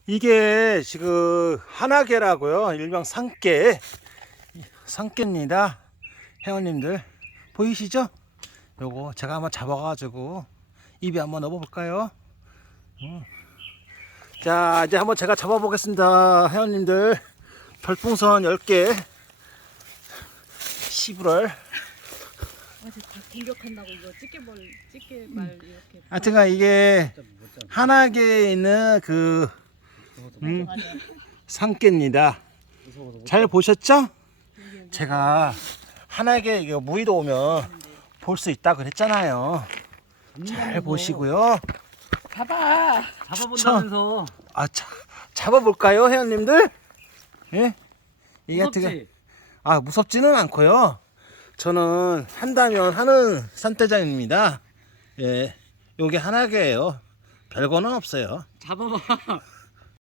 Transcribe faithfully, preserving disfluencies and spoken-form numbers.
이게 지금 하나개라고요. 일명 상깨. 상깨입니다. 회원님들 보이시죠? 요거 제가 한번 잡아가지고 입에 한번 넣어볼까요? 음. 자, 이제 한번 제가 잡아보겠습니다. 회원님들 별풍선 열 개 십일월. 아직 다 공격한다고 이거 찌개벌 찌개말 이렇게. 하여튼간 이게 하나개에 있는 그 음, 상깨입니다. 잘 보셨죠? 제가 하나개 이거 무의도 오면 볼 수 있다 그랬잖아요. 잘 보시고요. 봐봐. 잡아본다면서. 아, 자, 잡아볼까요, 회원님들? 예? 이게 무섭지? 어떻게? 아, 무섭지는 않고요. 저는 한다면 하는 산대장입니다. 예, 요게 하나개예요. 별거는 없어요. 잡아봐.